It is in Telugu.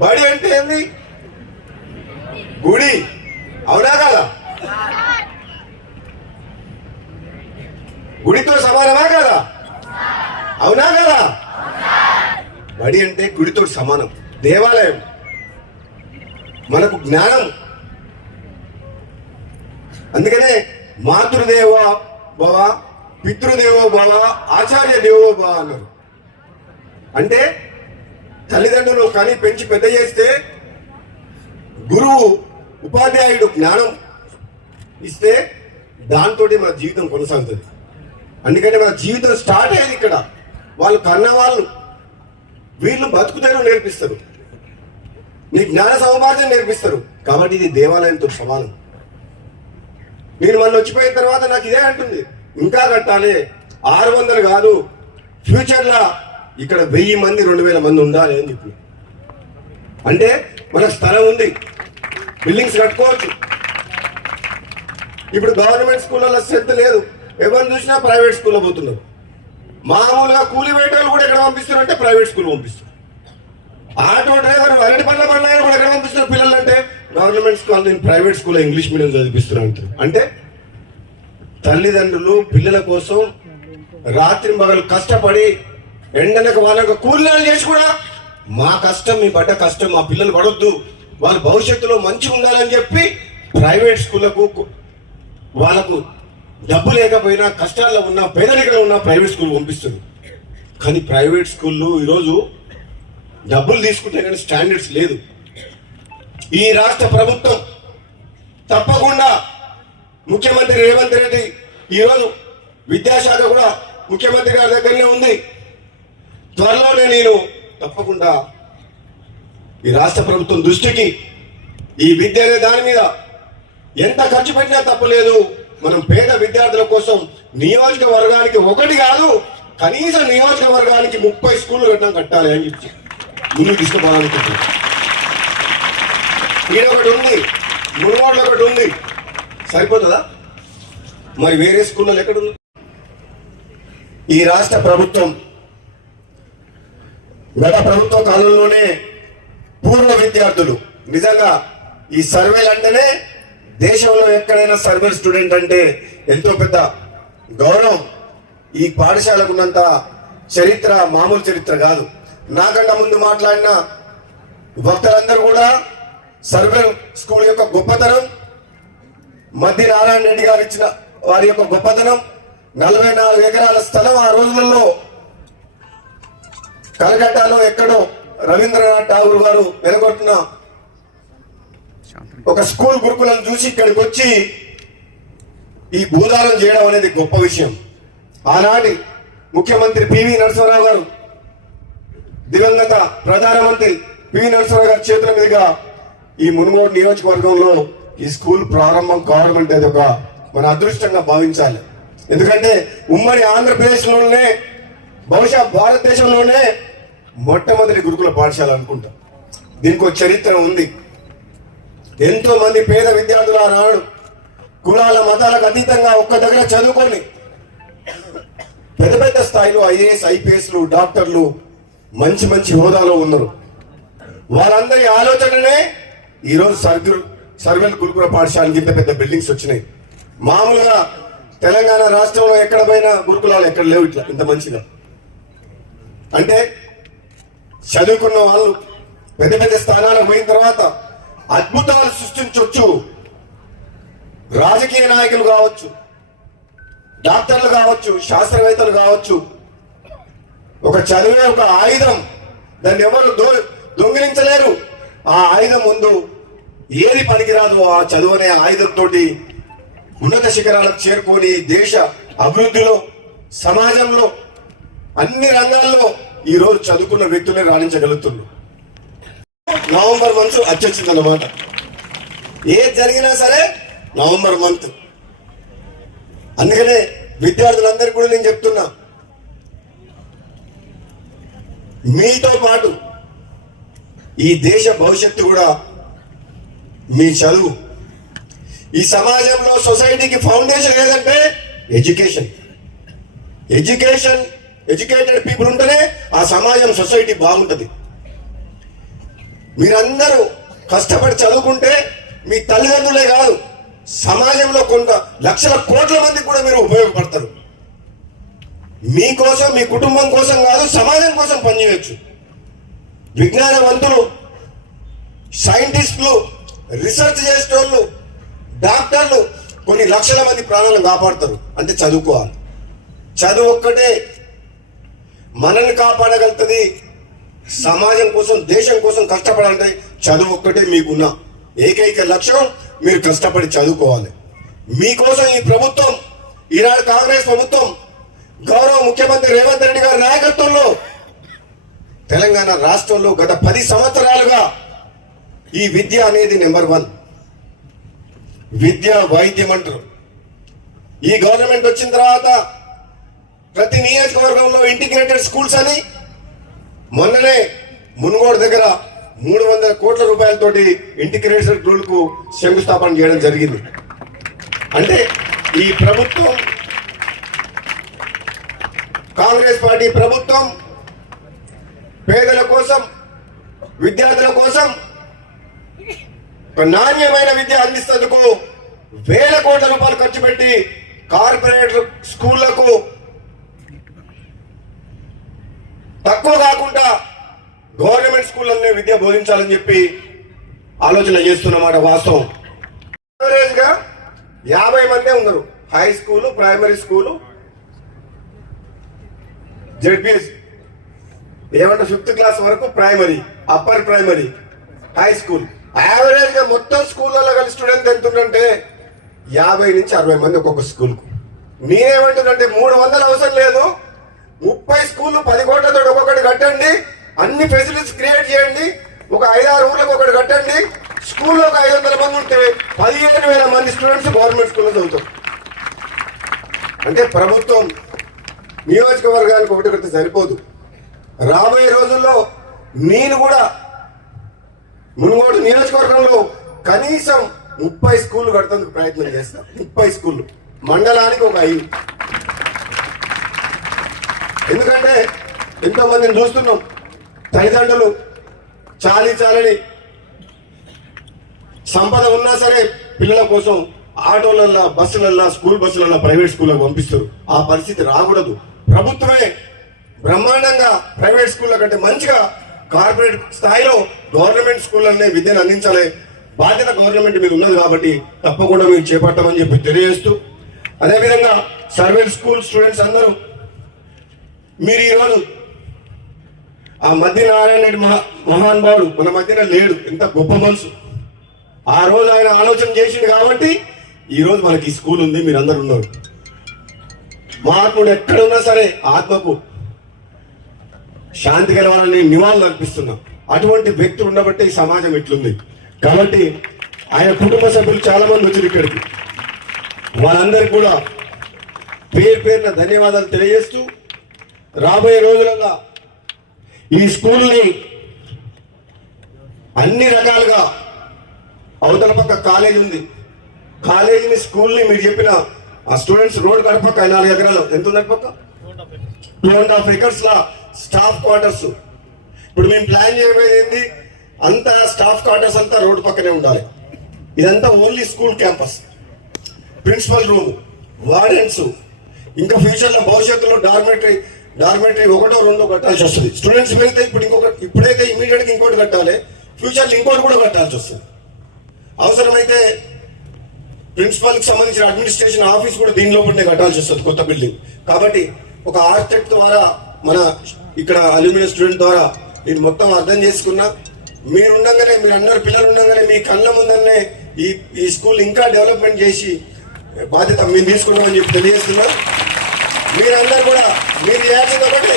బడి అంటే ఏంది? గుడి. అవునా కదా? గుడితో సమానమా కదా? అవునా కదా? బడి అంటే గుడితో సమానం, దేవాలయం, మనకు జ్ఞానం. అందుకనే మాతృదేవో భవ, పితృదేవో భవ, ఆచార్య దేవో భవ అన్నారు. అంటే తల్లిదండ్రులు కానీ పెంచి పెద్ద చేస్తే, గురువు ఉపాధ్యాయుడు జ్ఞానం ఇస్తే దాంతో మన జీవితం కొనసాగుతుంది. అందుకని మన జీవితం స్టార్ట్ అయ్యేది ఇక్కడ. వాళ్ళు కన్న వాళ్ళు, వీళ్ళు బతుకుతేనూ నేర్పిస్తారు, నీ జ్ఞాన సమాజం నేర్పిస్తారు. కాబట్టి ఇది దేవాలయంతో సమానం. నేను మన వచ్చిపోయిన తర్వాత నాకు ఇదే అంటుంది, ఇంకా కట్టాలి, 600 కాదు, ఫ్యూచర్లో ఇక్కడ 1000 మంది 2000 మంది ఉండాలి అని చెప్పి. అంటే మనకు స్థలం ఉంది, బిల్డింగ్స్ కట్టుకోవచ్చు. ఇప్పుడు గవర్నమెంట్ స్కూళ్ళలో స్ట్రెంత్ లేదు, ఎవరిని చూసినా ప్రైవేట్ స్కూల్లో పోతున్నారు. మామూలుగా కూలి వేటలు కూడా ఎక్కడ పంపిస్తున్నారు అంటే ప్రైవేట్ స్కూల్ పంపిస్తారు. ఆటో డ్రైవర్ వరటి పనుల పనులు కూడా ఎక్కడ పంపిస్తున్నారు పిల్లలు అంటే గవర్నమెంట్ స్కూల్, నేను ప్రైవేట్ స్కూల్లో ఇంగ్లీష్ మీడియం చదివిస్తున్నాను. అంటే తల్లిదండ్రులు పిల్లల కోసం రాత్రి మగలు కష్టపడి ఎండనక వాళ్ళకు కూలీలు చేసి కూడా మా కష్టం, మీ పడ్డ కష్టం మా పిల్లలు పడొద్దు, వాళ్ళ భవిష్యత్తులో మంచిగా ఉండాలని చెప్పి ప్రైవేట్ స్కూళ్ళకు వాళ్ళకు డబ్బు లేకపోయినా కష్టాల్లో ఉన్న పేదరికంలో ఉన్న ప్రైవేట్ స్కూల్ పంపిస్తుంది. కానీ ప్రైవేట్ స్కూళ్ళు ఈరోజు డబ్బులు తీసుకుంటే కానీ స్టాండర్డ్స్ లేదు. ఈ రాష్ట్ర ప్రభుత్వం తప్పకుండా ముఖ్యమంత్రి రేవంత్ రెడ్డి ఈరోజు విద్యాశాఖ కూడా ముఖ్యమంత్రి గారి దగ్గరనే ఉంది. త్వరలోనే నేను తప్పకుండా ఈ రాష్ట్ర ప్రభుత్వం దృష్టికి ఈ విద్య అనే దాని మీద ఎంత ఖర్చు పెట్టినా తప్పలేదు. మనం పేద విద్యార్థుల కోసం నియోజకవర్గానికి 1 కాదు, కనీసం నియోజకవర్గానికి 30 స్కూళ్ళు కట్టాలి అని చెప్పి ముందుకు తీసుకుపోవాలనుకుంటున్నాను. ఈడొకటి ఉంది, మునుగోడులో ఒకటి ఉంది, సరిపోతుందా? మరి వేరే స్కూళ్ళలో ఎక్కడుంది? ఈ రాష్ట్ర ప్రభుత్వం గత ప్రభుత్వ కాలంలోనే పూర్వ విద్యార్థులు నిజంగా ఈ సర్వేలు అంటేనే దేశంలో ఎక్కడైనా సర్వే స్టూడెంట్ అంటే ఎంతో పెద్ద గౌరవం. ఈ పాఠశాలకు ఉన్నంత చరిత్ర మామూలు చరిత్ర కాదు. నాకన్నా ముందు మాట్లాడిన వక్తలందరూ కూడా సర్వే స్కూల్ యొక్క గొప్పతనం, మద్ది నారాయణ రెడ్డి గారు ఇచ్చిన వారి యొక్క గొప్పతనం, 44 ఎకరాల స్థలం ఆ రోజులలో కలకట్టాలో ఎక్కడో రవీంద్రనాథ్ ఠాగూర్ గారు వెనగొట్టిన ఒక స్కూల్ గురుకులను చూసి ఇక్కడికి వచ్చి ఈ భూదానం చేయడం అనేది గొప్ప విషయం. ఆనాటి ముఖ్యమంత్రి పివి నరసింహారావు గారు, దివంగత ప్రధానమంత్రి పివి నరసింహారావు గారి చేతుల మీదుగా ఈ మునుగోడు నియోజకవర్గంలో ఈ స్కూల్ ప్రారంభం కావడం అంటే అది ఒక మన అదృష్టంగా భావించాలి. ఎందుకంటే ఉమ్మడి ఆంధ్రప్రదేశ్లోనే, బహుశా భారతదేశంలోనే మొట్టమొదటి గురుకుల పాఠశాల అనుకుంటా. దీనికి ఒక చరిత్ర ఉంది. ఎంతో మంది పేద విద్యార్థులు ఆనాడు కులాల మతాలకు అతీతంగా ఒక్క దగ్గర చదువుకొని పెద్ద పెద్ద స్థాయిలో ఐఏఎస్, ఐపీఎస్లు, డాక్టర్లు, మంచి మంచి హోదాలో ఉన్నారు. వాళ్ళందరి ఆలోచననే ఈరోజు సర్వేల్ గురుకుల పాఠశాలకి ఇంత పెద్ద బిల్డింగ్స్ వచ్చినాయి. మామూలుగా తెలంగాణ రాష్ట్రంలో ఎక్కడ పోయినా గురుకులాలు ఎక్కడ లేవు ఇట్లా ఇంత మంచిగా. అంటే చదువుకున్న వాళ్ళు పెద్ద పెద్ద స్థానాలకు పోయిన తర్వాత అద్భుతాలు సృష్టించవచ్చు. రాజకీయ నాయకులు కావచ్చు, డాక్టర్లు కావచ్చు, శాస్త్రవేత్తలు కావచ్చు. ఒక చదివే ఒక ఆయుధం, దాన్ని ఎవరు దొంగిలించలేరు. ఆ ఆయుధం ముందు ఏది పనికిరాదు. ఆ చదువు అనే ఆయుధంతో ఉన్నత శిఖరాలకు చేరుకొని దేశ అభివృద్ధిలో, సమాజంలో, అన్ని రంగాల్లో ఈరోజు చదువుకున్న వ్యక్తులే రాణించగలుగుతున్నారు. November month వచ్చొచ్చిందన్నమాట. ఏది జరిగినా సరే నవంబర్ మంత్. అందుకనే విద్యార్థులందరికీ కూడా నేను చెప్తున్నా, మీతో పాటు ఈ దేశ భవిష్యత్తు కూడా మీ చదువు. ఈ సమాజంలో సొసైటీకి ఫౌండేషన్ ఏదంటే ఎడ్యుకేషన్. ఎడ్యుకేటెడ్ పీపుల్ ఉంటేనే ఆ సమాజం, సొసైటీ బాగుంటుంది. మీరందరూ కష్టపడి చదువుకుంటే మీ తల్లిదండ్రులే కాదు, సమాజంలో కొంత లక్షల కోట్ల మందికి కూడా మీరు ఉపయోగపడతారు. మీకోసం, మీ కుటుంబం కోసం కాదు, సమాజం కోసం పనిచేయచ్చు. విజ్ఞానవంతులు, సైంటిస్టులు, రీసెర్చ్ చేసేటోళ్ళు, డాక్టర్లు కొన్ని లక్షల మంది ప్రాణాలను కాపాడతారు. అంటే చదువుకోవాలి. చదువు ఒక్కటే మనల్ని కాపాడగలుగుతుంది. సమాజం కోసం, దేశం కోసం కష్టపడాలంటే చదువు ఒక్కటే మీకున్న ఏకైక లక్ష్యం. మీరు కష్టపడి చదువుకోవాలి. మీకోసం ఈ ప్రభుత్వం, ఈనాడు కాంగ్రెస్ ప్రభుత్వం, గౌరవ ముఖ్యమంత్రి రేవంత్ రెడ్డి గారి నాయకత్వంలో తెలంగాణ రాష్ట్రంలో గత 10 సంవత్సరాలుగా ఈ విద్య అనేది నెంబర్ 1. విద్య వైద్యం అంటారు. ఈ గవర్నమెంట్ వచ్చిన తర్వాత ప్రతి నియోజకవర్గంలో ఇంటిగ్రేటెడ్ స్కూల్స్ అని మొన్ననే మునుగోడు దగ్గర 300 కోట్ల రూపాయలతోటి ఇంటిగ్రేటెడ్ స్కూల్కు శంకుస్థాపన చేయడం జరిగింది. అంటే ఈ ప్రభుత్వం, కాంగ్రెస్ పార్టీ ప్రభుత్వం పేదల కోసం, విద్యార్థుల కోసం నాణ్యమైన విద్య అందిస్తేందుకు వేల కోట్ల రూపాయలు ఖర్చు పెట్టి కార్పొరేట్ స్కూళ్లకు తక్కువ కాకుండా గవర్నమెంట్ స్కూళ్ళనే విద్య బోధించాలని చెప్పి ఆలోచన చేస్తున్నమాట వాస్తవం. యావరేజ్ గా 50 మందే ఉన్నారు. High school, primary school, ZPS ఏమంటే 5th క్లాస్ వరకు primary, upper primary, high school. Average గా మొత్తం స్కూళ్ళలో కలిసి స్టూడెంట్ ఎంత ఉందంటే 50 నుంచి 60 మంది ఒక్కొక్క స్కూల్కు. నేనేమంటున్నంటే 300 అవసరం లేదు, 30 స్కూళ్ళు 10 కోట్లతో ఒక్కొక్కటి కట్టండి, అన్ని ఫెసిలిటీస్ క్రియేట్ చేయండి, ఒక 5-6 ఊర్లకు ఒకటి కట్టండి. స్కూల్లో ఒక 500 మంది ఉంటే 15,000 మంది స్టూడెంట్స్ గవర్నమెంట్ స్కూల్లో చదువుతారు. అంటే ప్రభుత్వం నియోజకవర్గానికి ఒకటి కడితే సరిపోదు. రాబోయే రోజుల్లో నేను కూడా మునుగోడు నియోజకవర్గంలో కనీసం 30 స్కూళ్ళు కట్టడానికి ప్రయత్నం చేస్తాను. 30 స్కూళ్ళు, మండలానికి ఒక 5. ఎందుకంటే ఎంతో మందిని చూస్తున్నాం, తల్లిదండ్రులు చాలని సంపద ఉన్నా సరే పిల్లల కోసం ఆటోలల్లో, బస్సులల్లో, స్కూల్ బస్సులల్లో ప్రైవేట్ స్కూళ్ళకు పంపిస్తారు. ఆ పరిస్థితి రాకూడదు. ప్రభుత్వమే బ్రహ్మాండంగా ప్రైవేట్ స్కూళ్ళ కంటే మంచిగా కార్పొరేట్ స్థాయిలో గవర్నమెంట్ స్కూళ్ళనే విద్యను అందించాలి బాధ్యత గవర్నమెంట్ మీద ఉన్నది. కాబట్టి తప్పకుండా మీరు చేపట్టమని చెప్పి తెలియజేస్తూ, అదేవిధంగా సర్వేల్ స్కూల్ స్టూడెంట్స్ అందరూ మీరు ఈరోజు ఆ మధ్యనారాయణ రెడ్డి మహానుభావుడు మన మధ్యన లేడు, ఎంత గొప్ప మనసు. ఆ రోజు ఆయన ఆలోచన చేసింది కాబట్టి ఈ రోజు మనకి ఈ స్కూల్ ఉంది, మీరందరూ ఉన్నారు. మహాత్ముడు ఎక్కడున్నా సరే ఆత్మకు శాంతి కలవాలని నివాళులు అర్పిస్తున్నాం. అటువంటి వ్యక్తులు ఉండబట్టే ఈ సమాజం ఇట్లుంది. కాబట్టి ఆయన కుటుంబ సభ్యులు చాలా మంది వచ్చారు ఇక్కడికి. వాళ్ళందరికీ కూడా పేరున ధన్యవాదాలు తెలియజేస్తూ, రాబోయే రోజులలో ఈ స్కూల్ని అన్ని రకాలుగా, అవతల పక్క కాలేజ్ ఉంది, కాలేజీని, స్కూల్ని మీరు చెప్పిన ఆ స్టూడెంట్స్ రోడ్ గడపక్క 4 ఎకరాలు ఎంత ఉంది పక్క 2.5 acres లా స్టాఫ్ క్వార్టర్స్. ఇప్పుడు మేము ప్లాన్ చేయబోయేది అంతా స్టాఫ్ క్వార్టర్స్ అంతా రోడ్డు పక్కనే ఉండాలి. ఇదంతా only school campus, principal room, wardens, ఇంకా ఫ్యూచర్ లో భవిష్యత్తులో డార్మెటరీ 1 2 కట్టాల్సి వస్తుంది. స్టూడెంట్స్ పెరిగితే ఇప్పుడైతే ఇమీడియట్ గా ఇంకోటి కట్టాలి, ఫ్యూచర్ లో ఇంకోటి కూడా కట్టాల్సి వస్తుంది. అవసరమైతే ప్రిన్సిపల్ కి సంబంధించిన అడ్మినిస్ట్రేషన్ ఆఫీస్ కూడా దీని లోపలనే కట్టాల్సి వస్తుంది, కొత్త బిల్డింగ్. కాబట్టి ఒక ఆర్కిటెక్ట్ ద్వారా, మన ఇక్కడ అల్యూమినియం స్టూడెంట్ ద్వారా నేను మొత్తం అర్థం చేసుకున్నా. మీరు ఉండగానే, మీరు అందరు పిల్లలు ఉండగానే మీ కళ్ళ ముందరనే ఈ స్కూల్ ఇంకా డెవలప్మెంట్ చేసి బాధ్యత మేము తీసుకున్నామని చెప్పి తెలియజేస్తున్నా. మీరందరూ కూడా మీరు చేయాల్సింది ఒకటి,